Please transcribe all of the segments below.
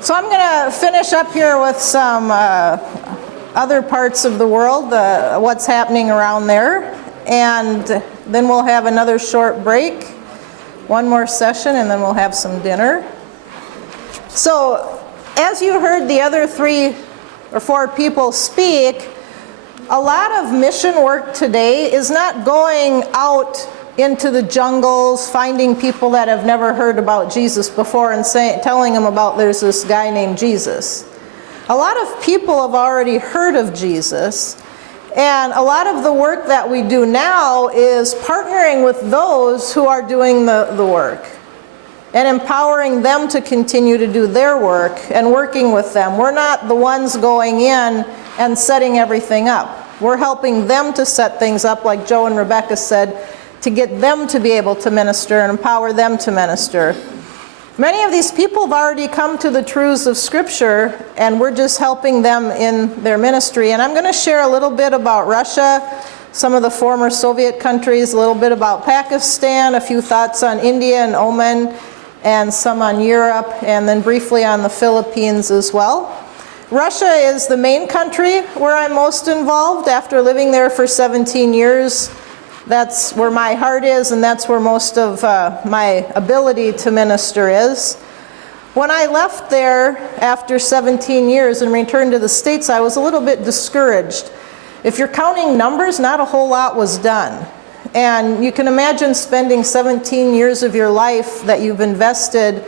So I'm going to finish up here with some other parts of the world, what's happening around there, and then we'll have another short break, one more session, and then we'll have some dinner. So as you heard the other 3 or 4 people speak, a lot of mission work today is not going out into the jungles, finding people that have never heard about Jesus before and telling them about there's this guy named Jesus. A lot of people have already heard of Jesus, and a lot of the work that we do now is partnering with those who are doing the work and empowering them to continue to do their work and working with them. We're not the ones going in and setting everything up. We're helping them to set things up, like Joe and Rebecca said, to get them to be able to minister and empower them to minister. Many of these people have already come to the truths of Scripture, and we're just helping them in their ministry. And I'm going to share a little bit about Russia, some of the former Soviet countries, a little bit about Pakistan, a few thoughts on India and Oman, and some on Europe, and then briefly on the Philippines as well. Russia is the main country where I'm most involved. After living there for 17 years, that's where my heart is, and that's where most of my ability to minister is. When I left there after 17 years and returned to the States, I was a little bit discouraged. If you're counting numbers, not a whole lot was done. And you can imagine spending 17 years of your life that you've invested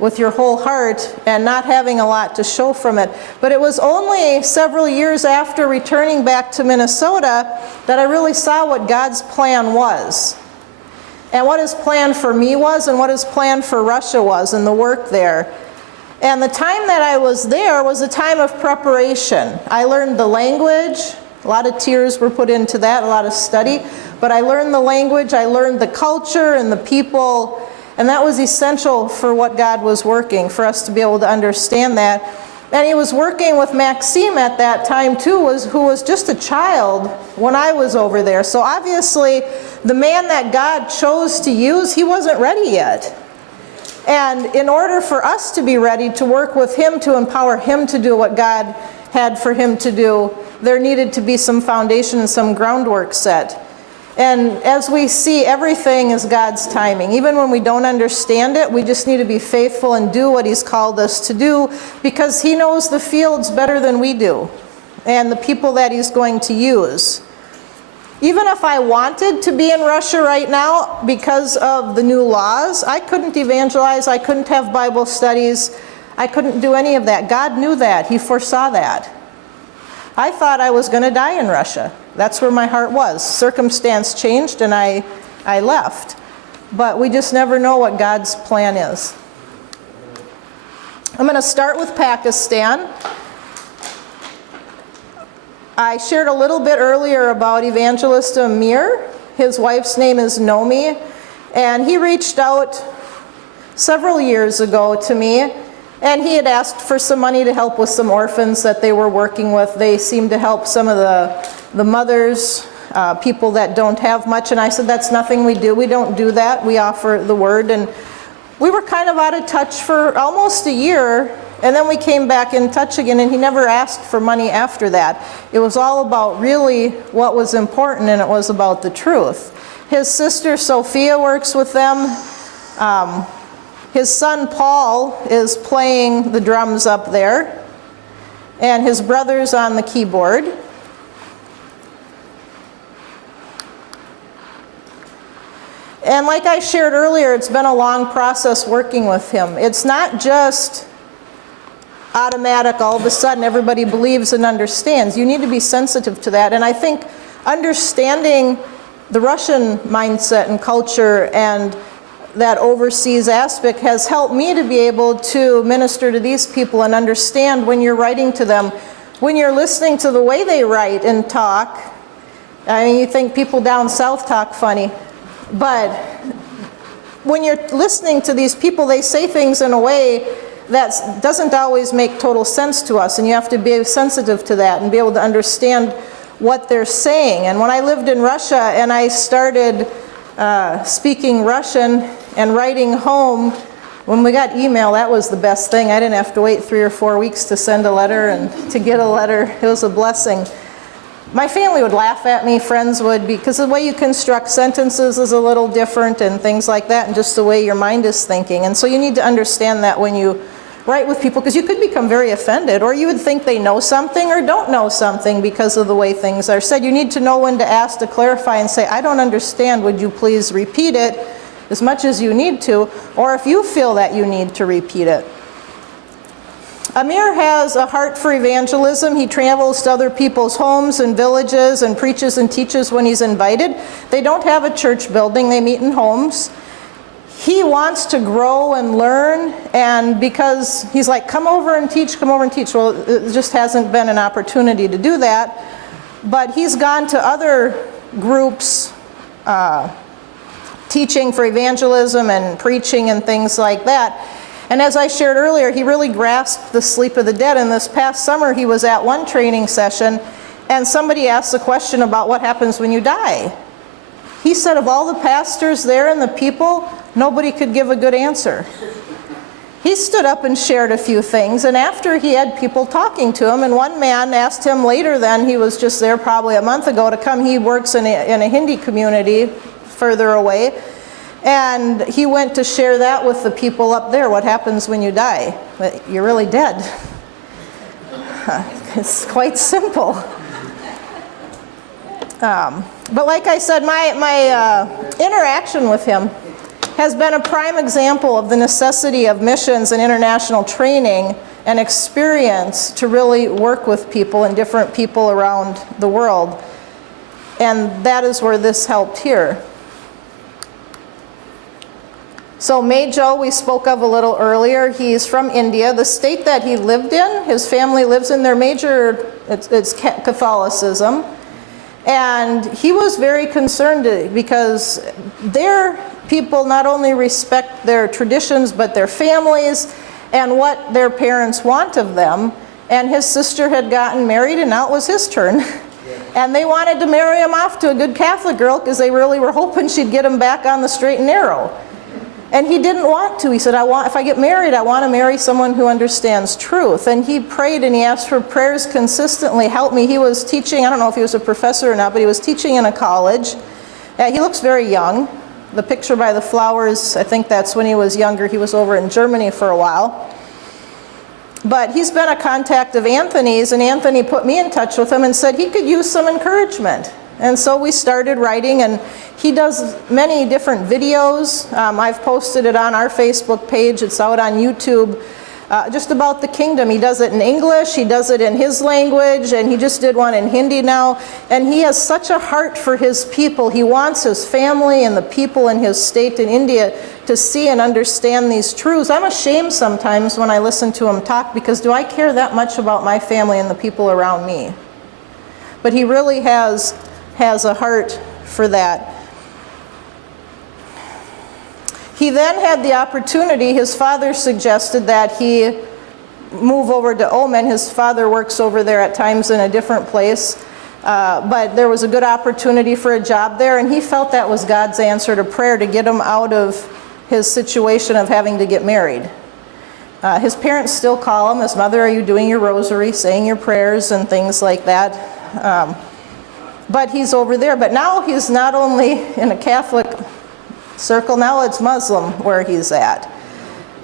with your whole heart and not having a lot to show from it. But it was only several years after returning back to Minnesota that I really saw what God's plan was, and what His plan for me was, and what His plan for Russia was, and the work there. And the time that I was there was a time of preparation. I learned the language. A lot of tears were put into that, a lot of study. But I learned the language, I learned the culture and the people. And that was essential for what God was working, for us to be able to understand that. And He was working with Maxime at that time too, who was just a child when I was over there. So obviously, the man that God chose to use, he wasn't ready yet. And in order for us to be ready to work with him, to empower him to do what God had for him to do, there needed to be some foundation and some groundwork set. And as we see, everything is God's timing. Even when we don't understand it, we just need to be faithful and do what He's called us to do, because He knows the fields better than we do, and the people that He's going to use. Even if I wanted to be in Russia right now because of the new laws, I couldn't evangelize, I couldn't have Bible studies, I couldn't do any of that. God knew that. He foresaw that. I thought I was going to die in Russia. That's where my heart was. Circumstance changed and I left. But we just never know what God's plan is. I'm going to start with Pakistan. I shared a little bit earlier about evangelist Amir. His wife's name is Nomi. And he reached out several years ago to me. And he had asked for some money to help with some orphans that they were working with. They seemed to help some of the mothers, people that don't have much. And I said, that's nothing we do. We don't do that. We offer the word. And we were kind of out of touch for almost a year. And then we came back in touch again, and he never asked for money after that. It was all about really what was important, and it was about the truth. His sister Sophia works with them. His son Paul is playing the drums up there, and his brother's on the keyboard. And like I shared earlier, it's been a long process working with him. It's not just automatic, all of a sudden everybody believes and understands. You need to be sensitive to that. And I think understanding the Russian mindset and culture and that overseas aspect has helped me to be able to minister to these people and understand when you're writing to them, when you're listening to the way they write and talk. I mean, you think people down south talk funny, but when you're listening to these people, they say things in a way that doesn't always make total sense to us, and you have to be sensitive to that and be able to understand what they're saying. And when I lived in Russia and I started speaking Russian and writing home When we got email, that was the best thing. I didn't have to wait 3 or 4 weeks to send a letter and to get a letter. It was a blessing. My family would laugh at me, friends would, because the way you construct sentences is a little different and things like that, and just the way your mind is thinking. And so you need to understand that when you write with people, because you could become very offended, or you would think they know something or don't know something because of the way things are said. You need to know when to ask to clarify and say, I don't understand, would you please repeat it as much as you need to, or if you feel that you need to repeat it. Amir has a heart for evangelism. He travels to other people's homes and villages and preaches and teaches when he's invited. They don't have a church building, they meet in homes. He wants to grow and learn, and because he's like, come over and teach, come over and teach. Well, it just hasn't been an opportunity to do that. But he's gone to other groups teaching for evangelism and preaching and things like that. And as I shared earlier, he really grasped the sleep of the dead. And this past summer, he was at one training session, and somebody asked a question about what happens when you die. He said of all the pastors there and the people, nobody could give a good answer. He stood up and shared a few things, and after he had people talking to him, and one man asked him later then, he was just there probably a month ago, to come. He works in a Hindi community further away, and he went to share that with the people up there. What happens when you die? You're really dead. It's quite simple. But like I said, my interaction with him has been a prime example of the necessity of missions and international training and experience to really work with people and different people around the world. And that is where this helped here. So Mejo, we spoke of a little earlier. He's from India. The state that he lived in, his family lives in, their major, it's Catholicism. And he was very concerned because their people not only respect their traditions, but their families and what their parents want of them. And his sister had gotten married, and now it was his turn. And they wanted to marry him off to a good Catholic girl because they really were hoping she'd get him back on the straight and narrow. And he didn't want to. He said, if I get married, I want to marry someone who understands truth. And he prayed and he asked for prayers consistently. Help me. He was teaching, I don't know if he was a professor or not, but he was teaching in a college. He looks very young. The picture by the flowers, I think that's when he was younger. He was over in Germany for a while. But he's been a contact of Anthony's, and Anthony put me in touch with him and said he could use some encouragement. And so we started writing, and he does many different videos. I've posted it on our Facebook page. It's out on YouTube, just about the kingdom. He does it in English, he does it in his language, and he just did one in Hindi now. And he has such a heart for his people. He wants his family and the people in his state in India to see and understand these truths. I'm ashamed sometimes when I listen to him talk, because do I care that much about my family and the people around me? But he really has a heart for that. He then had the opportunity, his father suggested that he move over to Oman. His father works over there at times in a different place, but there was a good opportunity for a job there, and he felt that was God's answer to prayer to get him out of his situation of having to get married. His parents still call him. His mother, are you doing your rosary, saying your prayers and things like that? But he's over there. But now he's not only in a Catholic circle, now it's Muslim where he's at.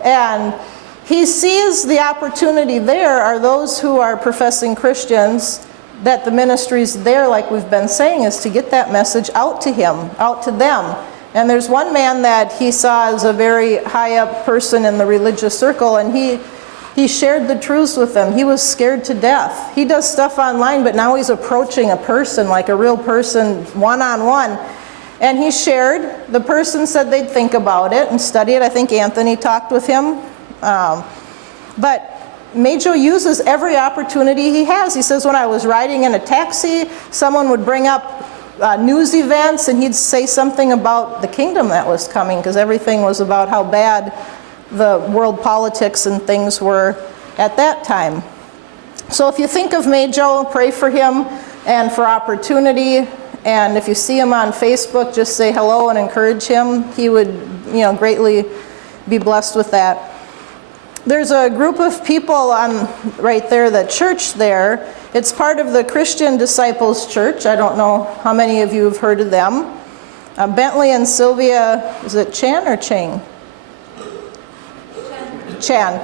And he sees the opportunity there are those who are professing Christians, that the ministries there, like we've been saying, is to get that message out to him, out to them. And there's one man that he saw as a very high up person in the religious circle, and he shared the truths with them. He was scared to death. He does stuff online, but now he's approaching a person, like a real person, one-on-one. And he shared. The person said they'd think about it and study it. I think Anthony talked with him. But Mejo uses every opportunity he has. He says, when I was riding in a taxi, someone would bring up news events, and he'd say something about the kingdom that was coming, because everything was about how bad the world politics and things were at that time. So if you think of Mejo, pray for him and for opportunity. And if you see him on Facebook, just say hello and encourage him. He would, greatly be blessed with that. There's a group of people on right there, the church there. It's part of the Christian Disciples Church. I don't know how many of you have heard of them. Bentley and Sylvia, is it Chan or Chang? Chan.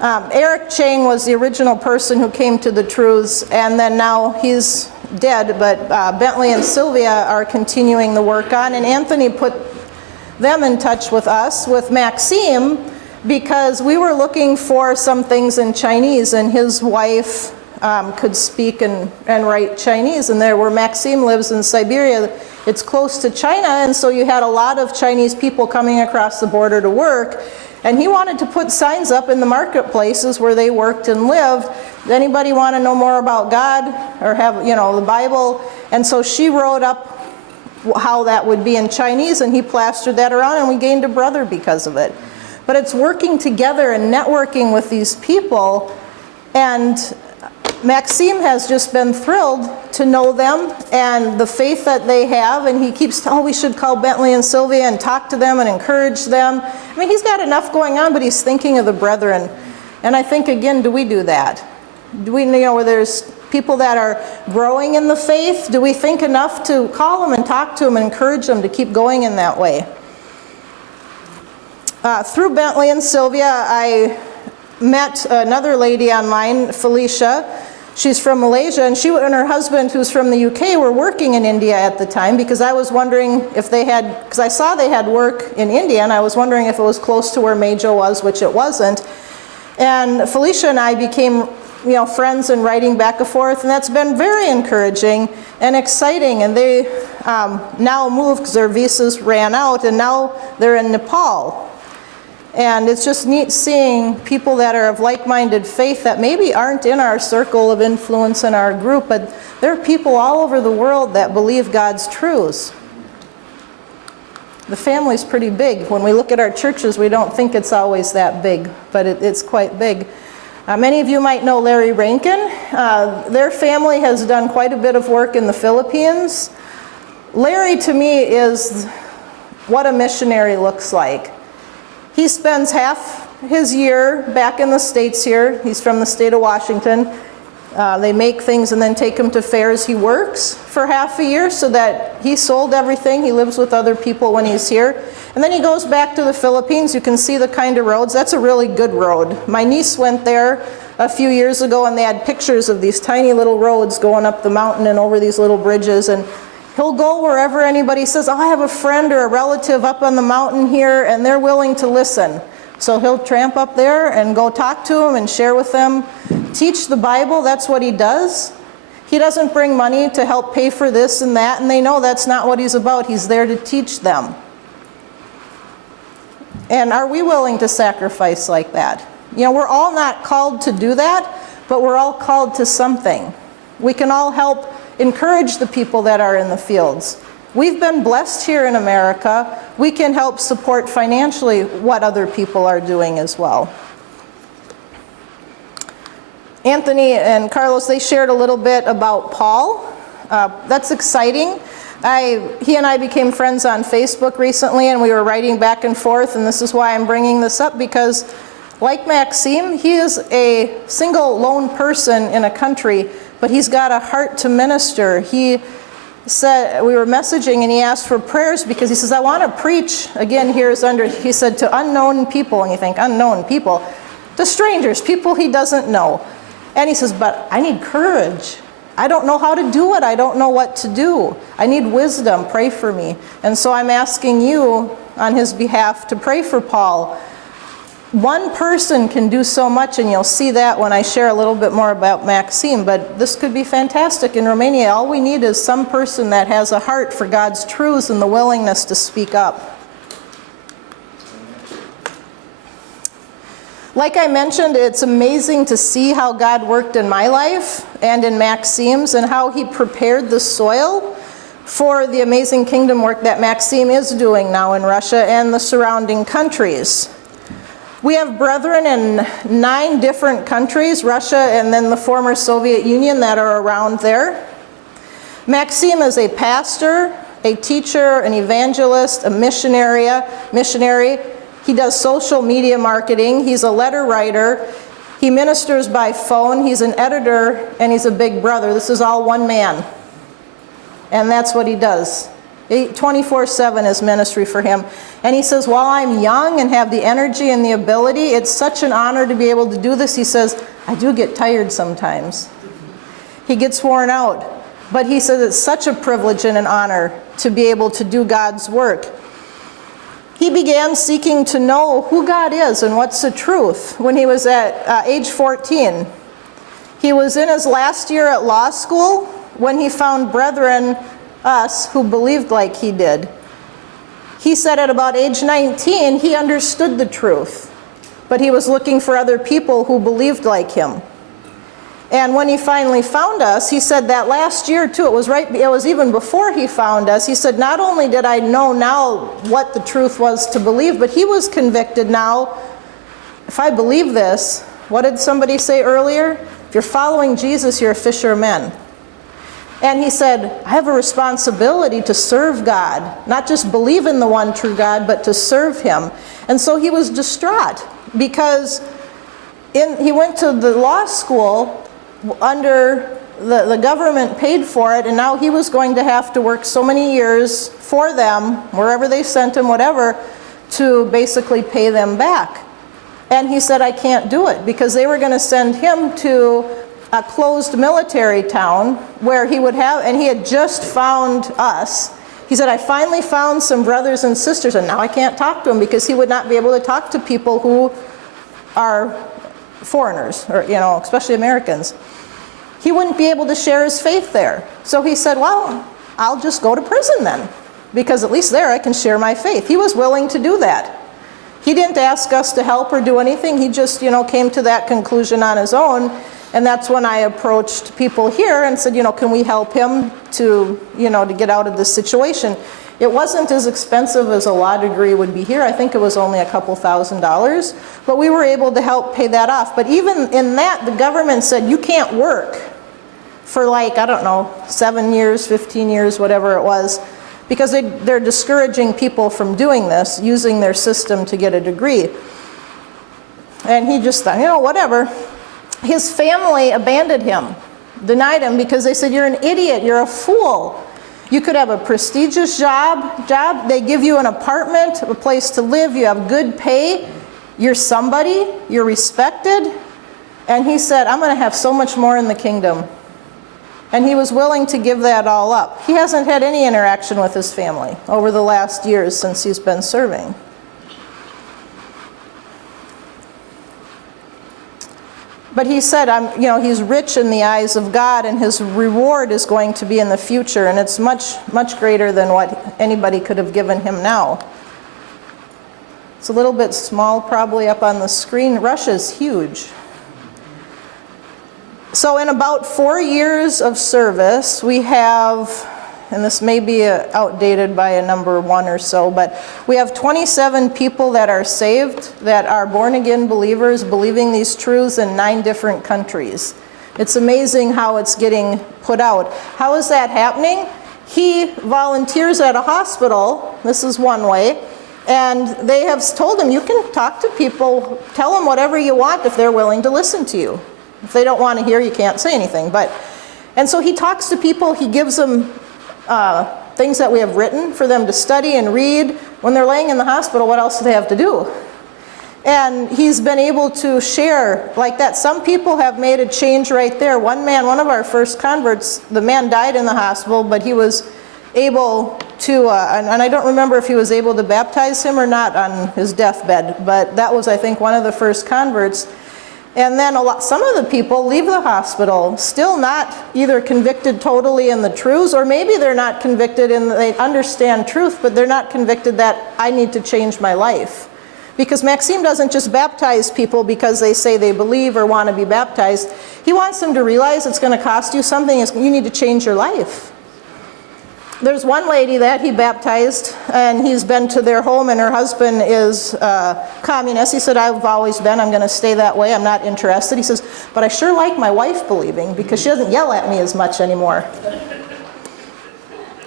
Eric Chang was the original person who came to the truths, and then now he's dead, but Bentley and Sylvia are continuing the work on, and Anthony put them in touch with us, with Maxime, because we were looking for some things in Chinese, and his wife could speak and write Chinese, and there where Maxime lives in Siberia, it's close to China, and so you had a lot of Chinese people coming across the border to work, and he wanted to put signs up in the marketplaces where they worked and lived. Does anybody want to know more about God or have, the Bible? And so she wrote up how that would be in Chinese, and he plastered that around, and we gained a brother because of it. But it's working together and networking with these people, and Maxime has just been thrilled to know them and the faith that they have, and he keeps telling, we should call Bentley and Sylvia and talk to them and encourage them. I mean, he's got enough going on, but he's thinking of the brethren. And I think, again, do we do that? Do we, where there's people that are growing in the faith, do we think enough to call them and talk to them and encourage them to keep going in that way? Through Bentley and Sylvia, I met another lady online, Felicia. She's from Malaysia, and she and her husband, who's from the UK, were working in India at the time, because I was wondering if they had, because I saw they had work in India, and I was wondering if it was close to where Majo was, which it wasn't. And Felicia and I became friends and writing back and forth, and that's been very encouraging and exciting. And they now moved because their visas ran out, and now they're in Nepal. And it's just neat seeing people that are of like-minded faith that maybe aren't in our circle of influence in our group, but there are people all over the world that believe God's truths. The family's pretty big. When we look at our churches, we don't think it's always that big, but it's quite big. Many of you might know Larry Rankin. Their family has done quite a bit of work in the Philippines. Larry, to me, is what a missionary looks like. He spends half his year back in the States here. He's from the state of Washington. They make things and then take him to fairs. He works for half a year so that he sold everything. He lives with other people when he's here. And then he goes back to the Philippines. You can see the kind of roads. That's a really good road. My niece went there a few years ago, and they had pictures of these tiny little roads going up the mountain and over these little bridges. And he'll go wherever anybody says, oh, I have a friend or a relative up on the mountain here, and they're willing to listen. So he'll tramp up there and go talk to them and share with them. Teach the Bible, that's what he does. He doesn't bring money to help pay for this and that, and they know that's not what he's about. He's there to teach them. And are we willing to sacrifice like that? We're all not called to do that, but we're all called to something. We can all help encourage the people that are in the fields. We've been blessed here in America. We can help support financially what other people are doing as well. Anthony and Carlos, they shared a little bit about Paul. That's exciting. He and I became friends on Facebook recently, and we were writing back and forth, and this is why I'm bringing this up, because like Maxime, he is a single lone person in a country, but he's got a heart to minister. He said, we were messaging, and he asked for prayers because he says, I want to preach, again, he said, to unknown people. And you think, unknown people? To strangers, people he doesn't know. And he says, but I need courage. I don't know how to do it. I don't know what to do. I need wisdom. Pray for me. And so I'm asking you on his behalf to pray for Paul. One person can do so much, and you'll see that when I share a little bit more about Maxime, but this could be fantastic in Romania. All we need is some person that has a heart for God's truths and the willingness to speak up. Like I mentioned, it's amazing to see how God worked in my life and in Maxime's, and how he prepared the soil for the amazing kingdom work that Maxime is doing now in Russia and the surrounding countries. We have brethren in 9 different countries, Russia and then the former Soviet Union, that are around there. Maxime is a pastor, a teacher, an evangelist, a missionary. He does social media marketing. He's a letter writer. He ministers by phone. He's an editor, and he's a big brother. This is all one man. And that's what he does. 24/7 is ministry for him. And he says, while I'm young and have the energy and the ability, it's such an honor to be able to do this. He says, I do get tired sometimes. He gets worn out. But he says it's such a privilege and an honor to be able to do God's work. He began seeking to know who God is and what's the truth when he was at age 14. He was in his last year at law school when he found brethren, us, who believed like he did. He said at about age 19, he understood the truth, but he was looking for other people who believed like him. And when he finally found us, he said that last year too, it was even before he found us, he said, not only did I know now what the truth was to believe, but he was convicted now, if I believe this, what did somebody say earlier? If you're following Jesus, you're a fisher of men. And he said, I have a responsibility to serve God, not just believe in the one true God, but to serve him. And so he was distraught because he went to the law school under the government paid for it, and now he was going to have to work so many years for them, wherever they sent him, whatever, to basically pay them back. And he said, I can't do it, because they were going to send him to a closed military town where he would have, and he had just found us. He said, I finally found some brothers and sisters, and now I can't talk to them, because he would not be able to talk to people who are foreigners, or especially Americans. He wouldn't be able to share his faith there. So he said, well, I'll just go to prison then, because at least there I can share my faith. He was willing to do that. He didn't ask us to help or do anything. He just, came to that conclusion on his own. And that's when I approached people here and said, can we help him to, to get out of this situation? It wasn't as expensive as a law degree would be here. I think it was only a couple $1,000s, but we were able to help pay that off. But even in that, the government said, you can't work for 7 years, 15 years, whatever it was, because they're discouraging people from doing this, using their system to get a degree. And he just thought, whatever. His family abandoned him, denied him, because they said, you're an idiot, you're a fool. You could have a prestigious job, they give you an apartment, a place to live, you have good pay, you're somebody, you're respected. And he said, I'm going to have so much more in the kingdom. And he was willing to give that all up. He hasn't had any interaction with his family over the last years since he's been serving. But he said, he's rich in the eyes of God, and his reward is going to be in the future, and it's much, much greater than what anybody could have given him now. It's a little bit small probably up on the screen. Russia's huge. So in about 4 years of service, we have, and this may be outdated by a number one or so, but we have 27 people that are saved, that are born-again believers, believing these truths in 9 different countries. It's amazing how it's getting put out. How is that happening? He volunteers at a hospital, this is one way, and they have told him, you can talk to people, tell them whatever you want if they're willing to listen to you. If they don't want to hear, you can't say anything. And so he talks to people, he gives them things that we have written for them to study and read. When they're laying in the hospital, what else do they have to do? And he's been able to share like that. Some people have made a change right there. One man, one of our first converts, the man died in the hospital, but he was able to, and I don't remember if he was able to baptize him or not on his deathbed, but that was, I think, one of the first converts. And then some of the people leave the hospital still not either convicted totally in the truths, or maybe they're not convicted in they understand truth, but they're not convicted that I need to change my life. Because Maxime doesn't just baptize people because they say they believe or want to be baptized. He wants them to realize it's going to cost you something. You need to change your life. There's one lady that he baptized, and he's been to their home, and her husband is communist. He said, I've always been, I'm going to stay that way, I'm not interested. He says, but I sure like my wife believing, because she doesn't yell at me as much anymore.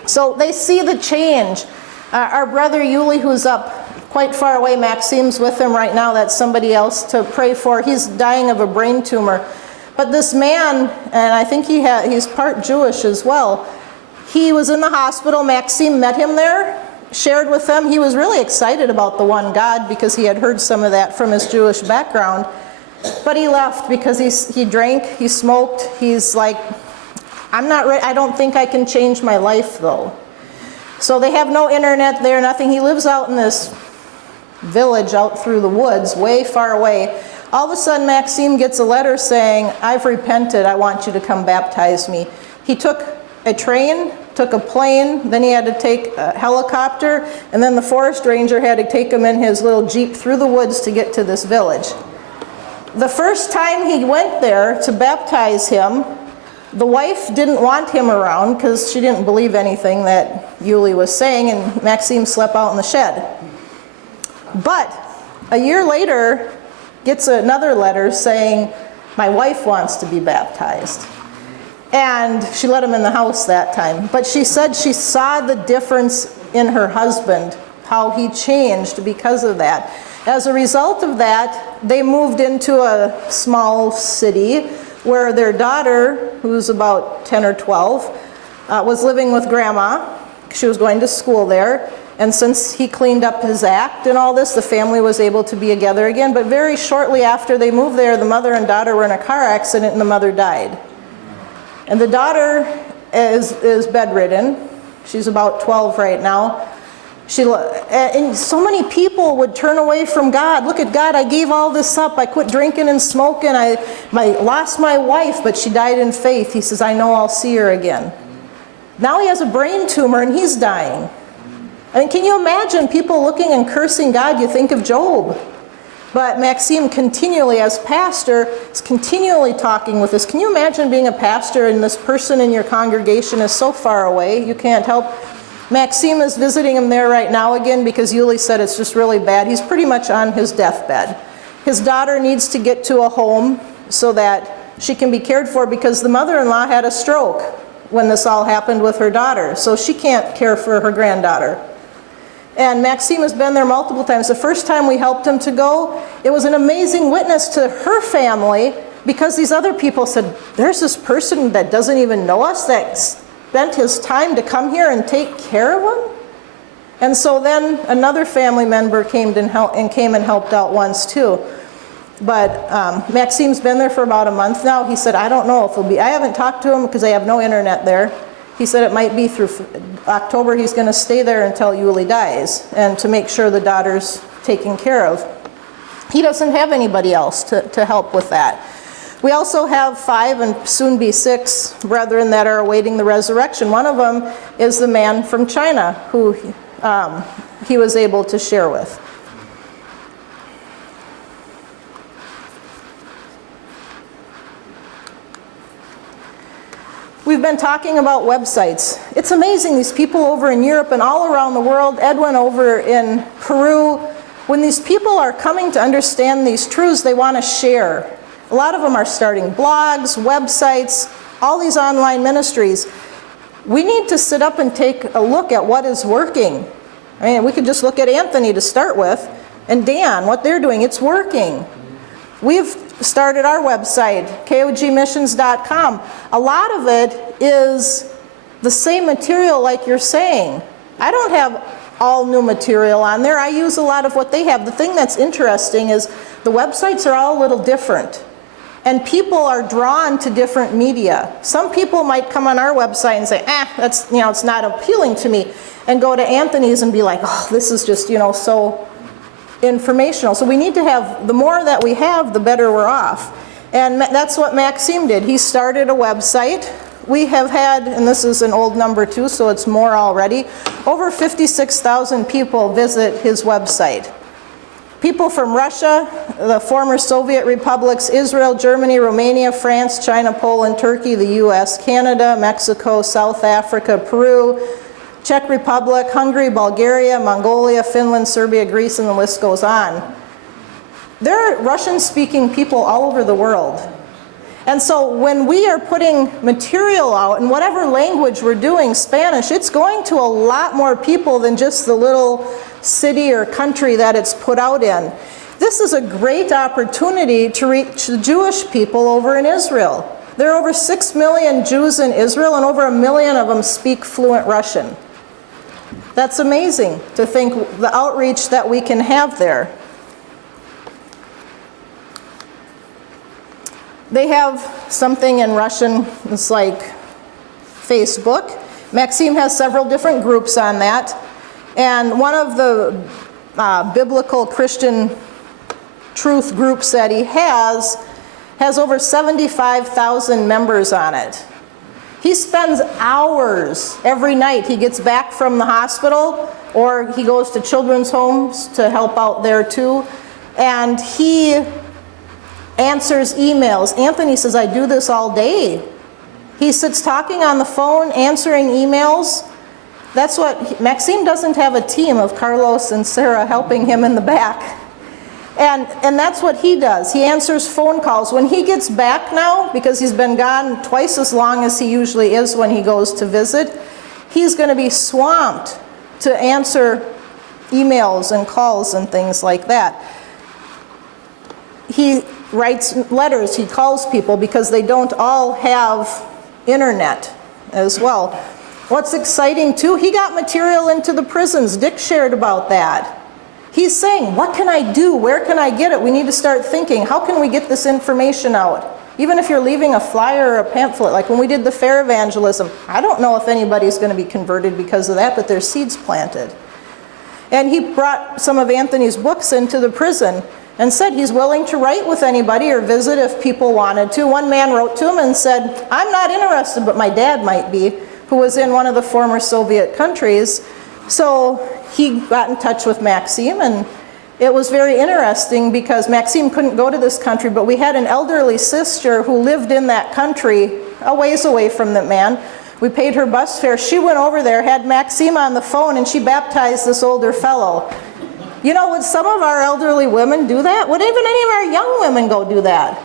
So they see the change. Our brother Yuli, who's up quite far away. Maxime's with him right now. That's somebody else to pray for. He's dying of a brain tumor. But this man, and I think he's part Jewish as well, he was in the hospital. Maxime met him there, shared with them. He was really excited about the one God because he had heard some of that from his Jewish background. But he left because he drank, he smoked. He's like, I'm not ready. I don't think I can change my life though. So they have no internet there, nothing. He lives out in this village out through the woods, way far away. All of a sudden, Maxime gets a letter saying, I've repented, I want you to come baptize me. He took a train, took a plane, then he had to take a helicopter, and then the forest ranger had to take him in his little Jeep through the woods to get to this village. The first time he went there to baptize him, the wife didn't want him around because she didn't believe anything that Yulie was saying, and Maxime slept out in the shed. But a year later, gets another letter saying, my wife wants to be baptized. And she let him in the house that time. But she said she saw the difference in her husband, how he changed because of that. As a result of that, they moved into a small city where their daughter, who's about 10 or 12, was living with grandma. She was going to school there. And since he cleaned up his act and all this, the family was able to be together again. But very shortly after they moved there, the mother and daughter were in a car accident and the mother died. And the daughter is bedridden. She's about 12 right now. And so many people would turn away from God. Look at God, I gave all this up. I quit drinking and smoking. I lost my wife, but she died in faith. He says, I know I'll see her again. Now he has a brain tumor and he's dying. I mean, can you imagine people looking and cursing God? You think of Job. But Maxime continually, as pastor, is continually talking with us. Can you imagine being a pastor and this person in your congregation is so far away, you can't help? Maxime is visiting him there right now again because Yulie said it's just really bad. He's pretty much on his deathbed. His daughter needs to get to a home so that she can be cared for because the mother-in-law had a stroke when this all happened with her daughter. So she can't care for her granddaughter. And Maxime has been there multiple times. The first time we helped him to go, it was an amazing witness to her family because these other people said, there's this person that doesn't even know us that spent his time to come here and take care of him. And so then another family member came and helped out once too. But Maxime's been there for about a month now. He said, I don't know if he'll be, I haven't talked to him because I have no internet there. He said it might be through October. He's going to stay there until Yulie dies and to make sure the daughter's taken care of. He doesn't have anybody else to help with that. We also have 5 and soon be 6 brethren that are awaiting the resurrection. One of them is the man from China who he was able to share with. We've been talking about websites. It's amazing, these people over in Europe and all around the world, Edwin over in Peru, when these people are coming to understand these truths, they want to share. A lot of them are starting blogs, websites, all these online ministries. We need to sit up and take a look at what is working. I mean, we could just look at Anthony to start with, and Dan, what they're doing, it's working. We've started our website, kogmissions.com. A lot of it is the same material like you're saying. I don't have all new material on there. I use a lot of what they have. The thing that's interesting is the websites are all a little different. And people are drawn to different media. Some people might come on our website and say, that's, it's not appealing to me. And go to Anthony's and be like, oh, this is just, so informational. So we need to have, the more that we have, the better we're off. And that's what Maxime did. He started a website. We have had, and this is an old number too, so it's more already, over 56,000 people visit his website. People from Russia, the former Soviet republics, Israel, Germany, Romania, France, China, Poland, Turkey, the US, Canada, Mexico, South Africa, Peru, Czech Republic, Hungary, Bulgaria, Mongolia, Finland, Serbia, Greece, and the list goes on. There are Russian-speaking people all over the world. And so when we are putting material out in whatever language we're doing, Spanish, it's going to a lot more people than just the little city or country that it's put out in. This is a great opportunity to reach the Jewish people over in Israel. There are over 6 million Jews in Israel, and over 1 million of them speak fluent Russian. That's amazing to think the outreach that we can have there. They have something in Russian, it's like Facebook. Maxime has several different groups on that. And one of the biblical Christian truth groups that he has over 75,000 members on it. He spends hours every night. He gets back from the hospital, or he goes to children's homes to help out there too, and he answers emails. Anthony says, I do this all day. He sits talking on the phone, answering emails. That's what, Maxime doesn't have a team of Carlos and Sarah helping him in the back. And that's what he does. He answers phone calls. When he gets back now, because he's been gone twice as long as he usually is when he goes to visit, he's going to be swamped to answer emails and calls and things like that. He writes letters, he calls people because they don't all have internet as well. What's exciting too, he got material into the prisons. Dick shared about that. He's saying, what can I do? Where can I get it? We need to start thinking, how can we get this information out? Even if you're leaving a flyer or a pamphlet, like when we did the fair evangelism, I don't know if anybody's going to be converted because of that, but there's seeds planted. And he brought some of Anthony's books into the prison and said he's willing to write with anybody or visit if people wanted to. One man wrote to him and said, I'm not interested, but my dad might be, who was in one of the former Soviet countries. So he got in touch with Maxime, and it was very interesting because Maxime couldn't go to this country, but we had an elderly sister who lived in that country a ways away from the man. We paid her bus fare. She went over there, had Maxime on the phone, and she baptized this older fellow. You know, would some of our elderly women do that? Would even any of our young women go do that?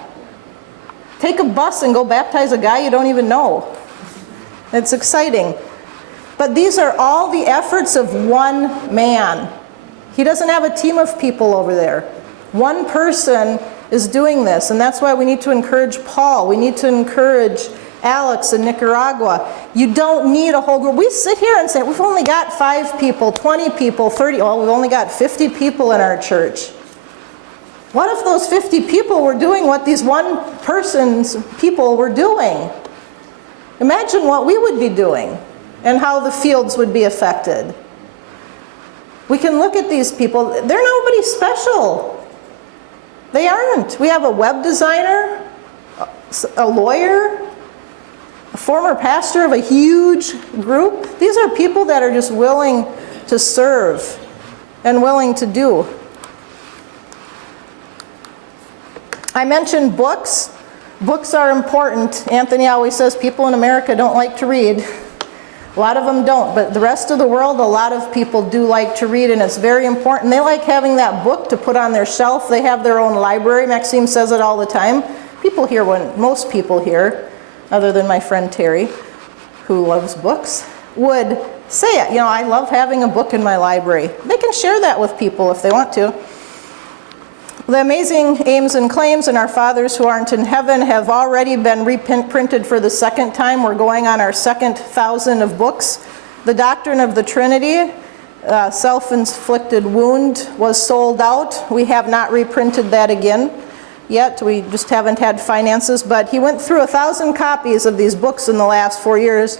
Take a bus and go baptize a guy you don't even know. It's exciting. But these are all the efforts of one man. He doesn't have a team of people over there. One person is doing this, and that's why we need to encourage Paul. We need to encourage Alex in Nicaragua. You don't need a whole group. We sit here and say, we've only got 5 people, 20 people, 30, oh, we've only got 50 people in our church. What if those 50 people were doing what these one person's people were doing? Imagine what we would be doing and how the fields would be affected. We can look at these people. They're nobody special. They aren't. We have a web designer, a lawyer, a former pastor of a huge group. These are people that are just willing to serve and willing to do. I mentioned books. Books are important. Anthony always says people in America don't like to read. A lot of them don't, but the rest of the world, a lot of people do like to read, and it's very important. They like having that book to put on their shelf. They have their own library. Maxime says it all the time. People here, most people here, other than my friend Terry, who loves books, would say it. You know, I love having a book in my library. They can share that with people if they want to. The amazing aims and claims in Our Fathers Who Aren't in Heaven have already been reprinted for the second time. We're going on our second 1,000 of books. The Doctrine of the Trinity, Self-Inflicted Wound, was sold out. We have not reprinted that again yet. We just haven't had finances. But he went through 1,000 copies of these books in the last 4 years.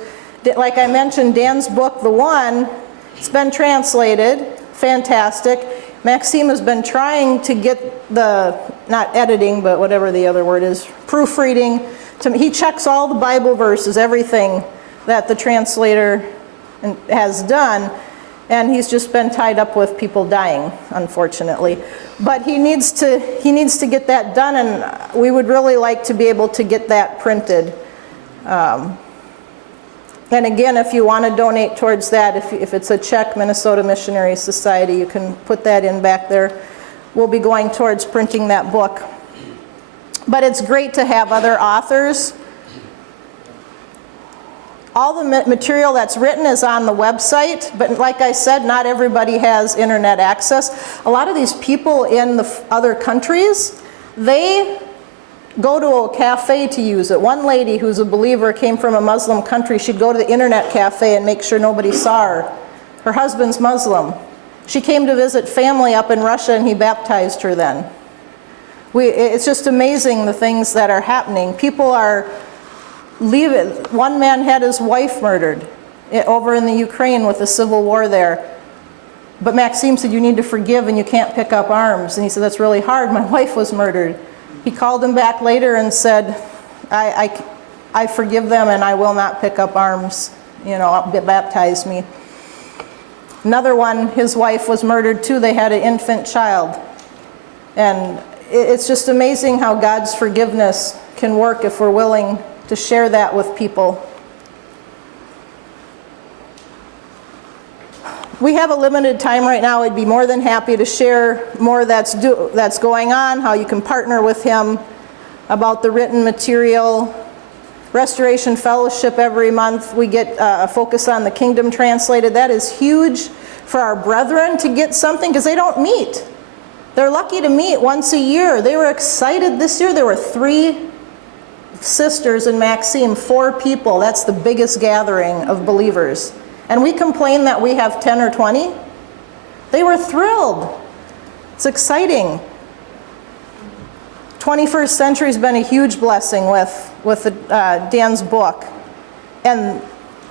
Like I mentioned, Dan's book, The One, it's been translated. Fantastic. Maxime has been trying to get the, not editing, but whatever the other word is, proofreading. He checks all the Bible verses, everything that the translator has done, and he's just been tied up with people dying, unfortunately. But he needs to get that done, and we would really like to be able to get that printed. And again, if you want to donate towards that, if it's a check, Minnesota Missionary Society, you can put that in back there. We'll be going towards printing that book. But it's great to have other authors All the material that's written is on the website, but like I said, not everybody has internet access. A lot of these people in the other countries, they go to a cafe to use it. One lady who's a believer came from a Muslim country. She'd go to the internet cafe and make sure nobody saw her. Her husband's Muslim. She came to visit family up in Russia and he baptized her then. It's just amazing the things that are happening. People are leaving. One man had his wife murdered over in the Ukraine with the civil war there. But Maxime said, you need to forgive and you can't pick up arms. And he said, that's really hard. My wife was murdered. He called him back later and said, I forgive them and I will not pick up arms. You know, baptize me. Another one, his wife was murdered too. They had an infant child. And it's just amazing how God's forgiveness can work if we're willing to share that with people. We have a limited time right now. I'd be more than happy to share more that's going on, how you can partner with him, about the written material. Restoration Fellowship every month, we get a focus on the kingdom translated. That is huge for our brethren to get something because they don't meet. They're lucky to meet once a year. They were excited this year. There were 3 sisters in Maxime, 4 people. That's the biggest gathering of believers. And we complain that we have 10 or 20. They were thrilled. It's exciting. 21st Century has been a huge blessing with Dan's book. And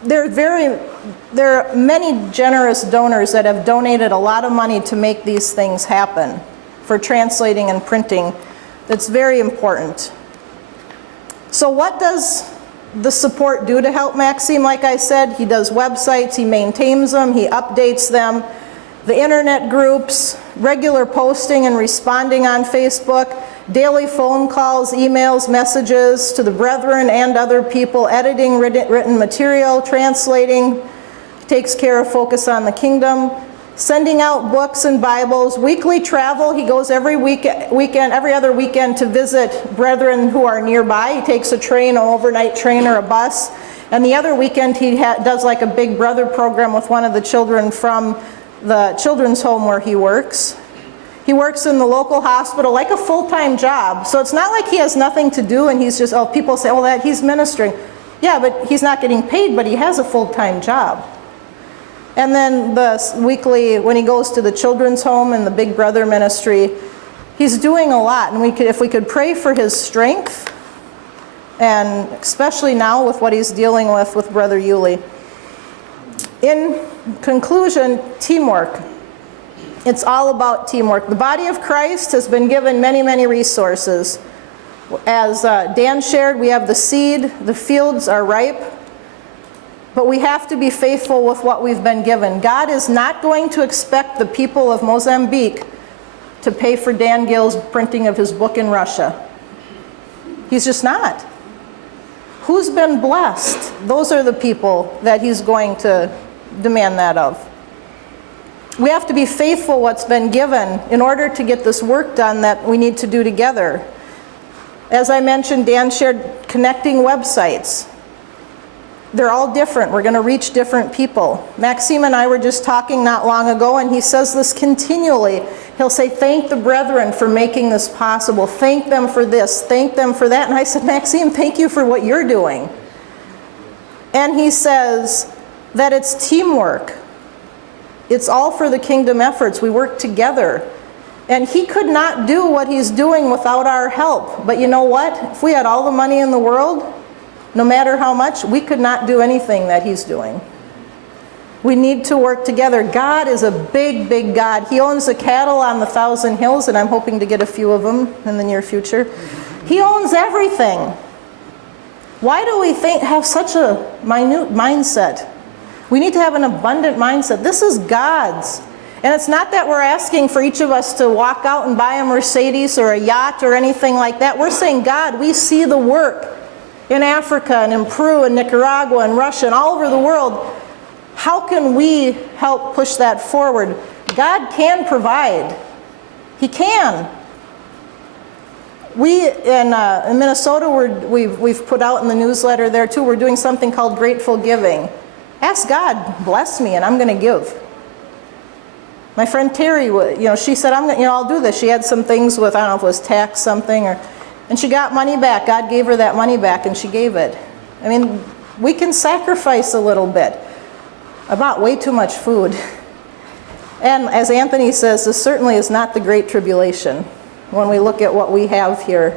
there are many generous donors that have donated a lot of money to make these things happen, for translating and printing. That's very important. So what does the support do to help Maxime? Like I said, he does websites, he maintains them, he updates them, the internet groups, regular posting and responding on Facebook, daily phone calls, emails, messages to the brethren and other people, editing written material, translating, takes care of Focus on the Kingdom, sending out books and Bibles, weekly travel. He goes every other weekend to visit brethren who are nearby. He takes a train, an overnight train or a bus. And the other weekend he does like a Big Brother program with one of the children from the children's home where he works. He works in the local hospital like a full-time job. So it's not like he has nothing to do and he's just, oh, people say, oh, that he's ministering. Yeah, but he's not getting paid, but he has a full-time job. And then the weekly, when he goes to the children's home and the Big Brother ministry, he's doing a lot. And if we could pray for his strength, and especially now with what he's dealing with Brother Yulee. In conclusion, teamwork. It's all about teamwork. The body of Christ has been given many, many resources. As Dan shared, we have the seed, the fields are ripe. But we have to be faithful with what we've been given. God is not going to expect the people of Mozambique to pay for Dan Gill's printing of his book in Russia. He's just not. Who's been blessed? Those are the people that he's going to demand that of. We have to be faithful what's been given in order to get this work done that we need to do together. As I mentioned, Dan shared connecting websites. They're all different. We're going to reach different people. Maxime and I were just talking not long ago, and he says this continually. He'll say, thank the brethren for making this possible. Thank them for this. Thank them for that. And I said, Maxime, thank you for what you're doing. And he says that it's teamwork. It's all for the kingdom efforts. We work together. And he could not do what he's doing without our help. But you know what? If we had all the money in the world, no matter how much, we could not do anything that he's doing. We need to work together. God is a big, big God. He owns the cattle on the 1,000 hills, and I'm hoping to get a few of them in the near future. He owns everything. Why do we have such a minute mindset? We need to have an abundant mindset. This is God's. And it's not that we're asking for each of us to walk out and buy a Mercedes or a yacht or anything like that. We're saying, God, we see the work in Africa and in Peru and Nicaragua and Russia and all over the world. How can we help push that forward? God can provide. He can. We in Minnesota, we've put out in the newsletter there too, we're doing something called Grateful Giving. Ask God, bless me, and I'm going to give. My friend Terry, she said, I'll do this. She had some things with, I don't know if it was tax something, and she got money back. God gave her that money back, and she gave it. I mean, we can sacrifice a little bit. I bought way too much food. And as Anthony says, this certainly is not the Great Tribulation when we look at what we have here.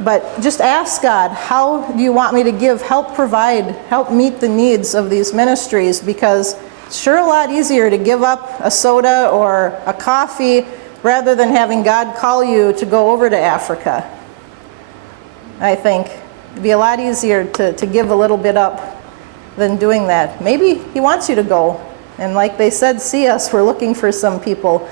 But just ask God, how do you want me to give? Help provide, help meet the needs of these ministries, because it's sure a lot easier to give up a soda or a coffee rather than having God call you to go over to Africa. I think it'd be a lot easier to give a little bit up than doing that. Maybe He wants you to go. And like they said, see us, we're looking for some people.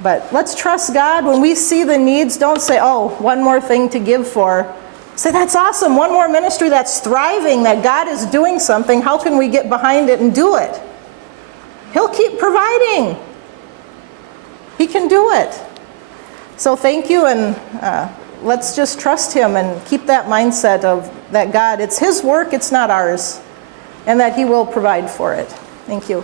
But let's trust God. When we see the needs, don't say, oh, one more thing to give for. Say, that's awesome, one more ministry that's thriving, that God is doing something. How can we get behind it and do it? He'll keep providing. He can do it. So thank you, and let's just trust Him and keep that mindset of that God, it's His work, it's not ours, and that He will provide for it. Thank you.